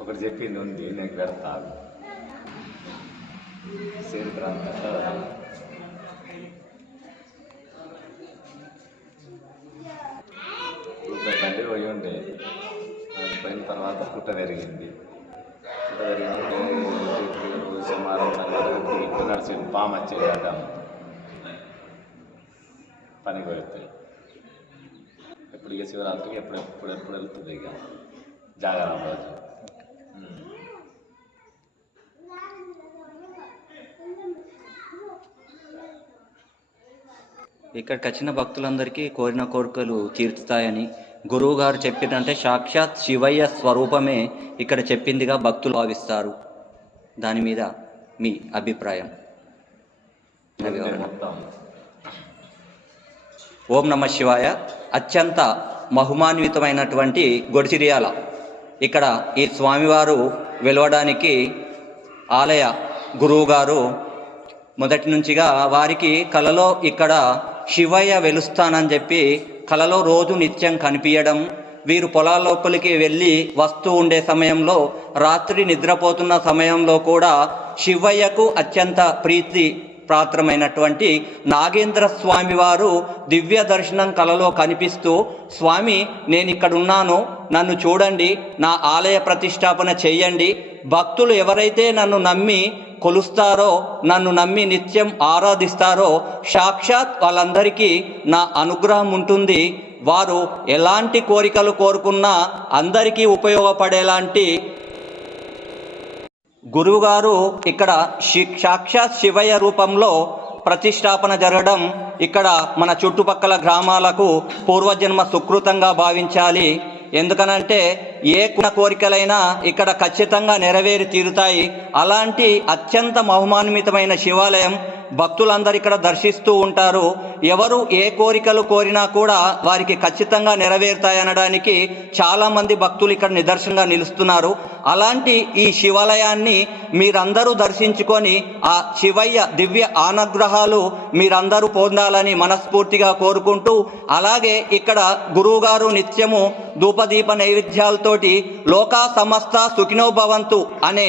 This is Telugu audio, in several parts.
ఒకటి చెప్పింది ఉంది నేను పెడతాను సేరు ప్రాంతం తండ్రి పోయి ఉండే పోయిన తర్వాత పుట్ట పెరిగింది పుట్ట పెరిగింది సుమారు ఇప్పుడు నడిచింది పాము వచ్చేది అడ్డం పనికి ఎప్పుడు ఇక శివరాత్రికి ఎప్పుడు ఎప్పుడు ఎప్పుడు వెళ్తుంది ఇక? జాగరణ రోజు. ఇక్కడికి వచ్చిన భక్తులందరికీ కోరిన కోరికలు తీర్చుతాయని గురువు గారు చెప్పినంటే సాక్షాత్ శివయ్య స్వరూపమే ఇక్కడ చెప్పిందిగా భక్తులు భావిస్తారు. దాని మీద మీ అభిప్రాయం. ఓం నమ శివాయ. అత్యంత మహుమాన్వితమైనటువంటి గొడిసిరియాల ఇక్కడ ఈ స్వామివారు వెలవడానికి ఆలయ గురువుగారు మొదటి నుంచిగా వారికి కలలో ఇక్కడ శివయ్య వెలుస్తానని చెప్పి కలలో రోజు నిత్యం కనిపించడం వీరు పొలాల లోపలికి వెళ్ళి వస్తూ ఉండే సమయంలో రాత్రి నిద్రపోతున్న సమయంలో కూడా శివయ్యకు అత్యంత ప్రీతి పాత్రమైనటువంటి నాగేంద్ర స్వామి వారు దివ్య దర్శనం కలలో కనిపిస్తూ స్వామి నేను ఇక్కడ ఉన్నాను నన్ను చూడండి నా ఆలయ ప్రతిష్టాపన చేయండి. భక్తులు ఎవరైతే నన్ను నమ్మి కొలుస్తారో నన్ను నమ్మి నిత్యం ఆరాధిస్తారో సాక్షాత్ వాళ్ళందరికీ నా అనుగ్రహం ఉంటుంది. వారు ఎలాంటి కోరికలు కోరుకున్నా అందరికీ ఉపయోగపడేలాంటి గురువుగారు ఇక్కడ శి సాక్షాత్ శివయ్య రూపంలో ప్రతిష్టాపన జరగడం ఇక్కడ మన చుట్టుపక్కల గ్రామాలకు పూర్వజన్మ సుకృతంగా భావించాలి. ఎందుకనంటే ఏ కుణ కోరికలైనా ఇక్కడ ఖచ్చితంగా నెరవేరి తీరుతాయి. అలాంటి అత్యంత మహుమాన్వితమైన శివాలయం భక్తులందరూ ఇక్కడ దర్శిస్తూ ఉంటారు. ఎవరు ఏ కోరికలు కోరినా కూడా వారికి ఖచ్చితంగా నెరవేరుతాయనడానికి చాలామంది భక్తులు ఇక్కడ నిదర్శనంగా నిలుస్తున్నారు. అలాంటి ఈ శివాలయాన్ని మీరందరూ దర్శించుకొని ఆ శివయ్య దివ్య అనుగ్రహాలు మీరందరూ పొందాలని మనస్ఫూర్తిగా కోరుకుంటూ అలాగే ఇక్కడ గురువుగారు నిత్యము ధూపదీప నైవేద్యాలతోటి లోకా సమస్త సుఖినోభవంతు అనే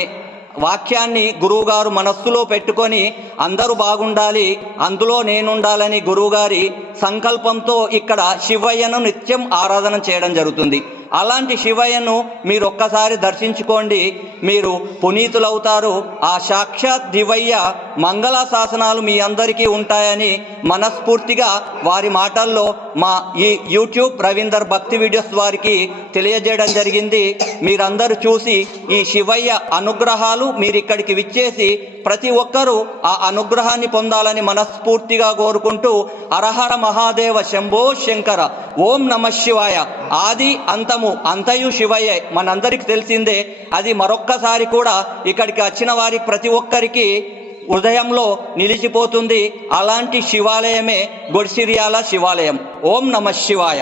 వాక్యాన్ని గురువుగారు మనస్సులో పెట్టుకొని అందరూ బాగుండాలి అందులో నేనుండాలని గురువుగారి సంకల్పంతో ఇక్కడ శివయ్యను నిత్యం ఆరాధన చేయడం జరుగుతుంది. అలాంటి శివయ్యను మీరు ఒక్కసారి దర్శించుకోండి. మీరు పునీతులవుతారు. ఆ సాక్షాత్ దివయ్య మంగళ శాసనాలు మీ అందరికీ ఉంటాయని మనస్ఫూర్తిగా వారి మాటల్లో మా ఈ యూట్యూబ్ రవీందర్ భక్తి వీడియోస్ వారికి తెలియజేయడం జరిగింది. మీరందరూ చూసి ఈ శివయ్య అనుగ్రహాలు మీరు ఇక్కడికి విచ్చేసి ప్రతి ఒక్కరూ ఆ అనుగ్రహాన్ని పొందాలని మనస్ఫూర్తిగా కోరుకుంటూ అరహర మహాదేవ శంభో శంకర ఓం నమ శివాయ. ఆది అంతము అంతయు శివయ్య మనందరికి తెలిసిందే అది మరొక్కసారి కూడా ఇక్కడికి వచ్చిన వారి ప్రతి ఒక్కరికి హృదయంలో నిలిచిపోతుంది. అలాంటి శివాలయమే గొడిసిరియాల శివాలయం. ఓం నమ శివాయ.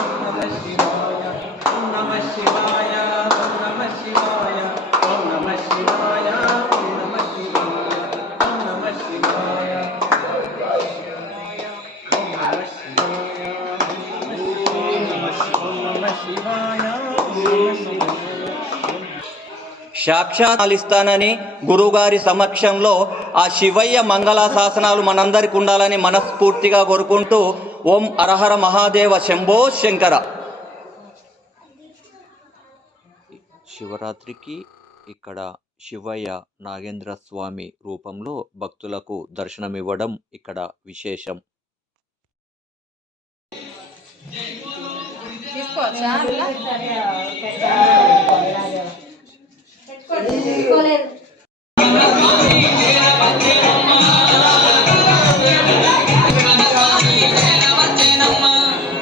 సాక్షాత్ ఇస్తానని గురువుగారి సమక్షంలో ఆ శివయ్య మంగళ శాసనాలు మనందరికి ఉండాలని మనస్ఫూర్తిగా కోరుకుంటూ ఓం అరహర మహాదేవ శంభో శంకర. శివరాత్రికి ఇక్కడ శివయ్య నాగేంద్ర స్వామి రూపంలో భక్తులకు దర్శనమివ్వడం ఇక్కడ విశేషం. తీసుకోవచ్చా? చూసుకోలేదు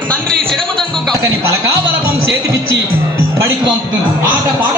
తండ్రి సిడముతంకు కాకని పలకాబలపం చేతికిచ్చి బడికి పంపుతుంది ఆట పాట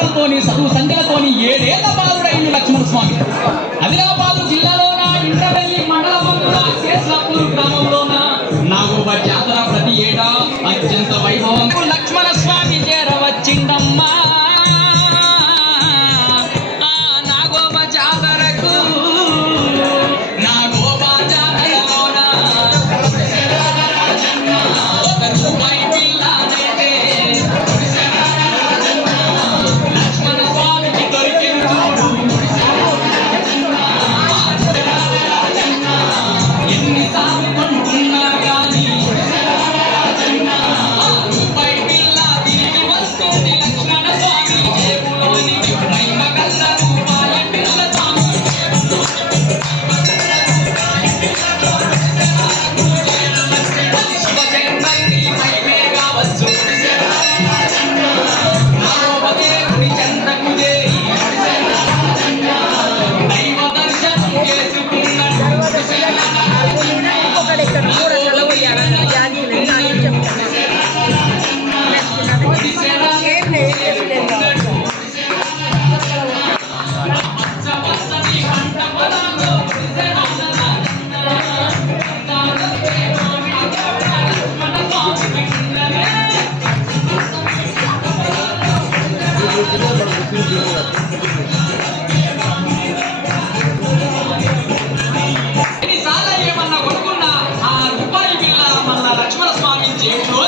lleno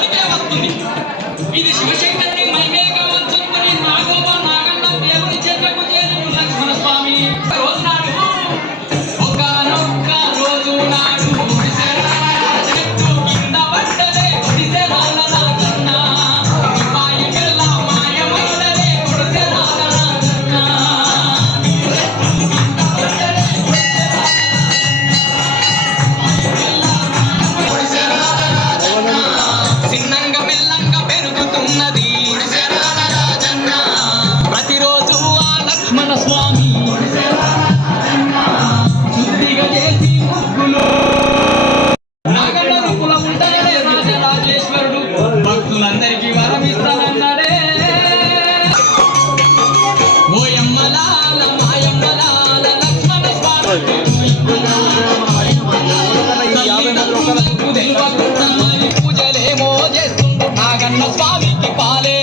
கண்ண காலிக்கு பாலே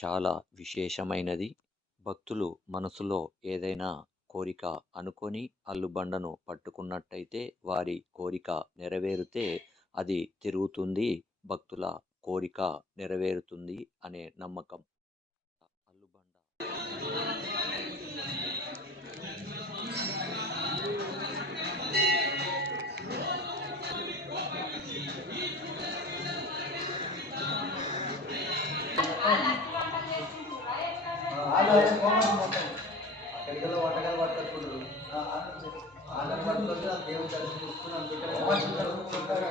చాలా విశేషమైనది. భక్తులు మనసులో ఏదైనా కోరిక అనుకొని అల్లుబండను పట్టుకున్నట్టయితే వారి కోరిక నెరవేరితే అది తిరుగుతుంది. భక్తుల కోరిక నెరవేరుతుంది అనే నమ్మకం. దేవుని దర్శనం చేసుకున్నాం ఇక్కడ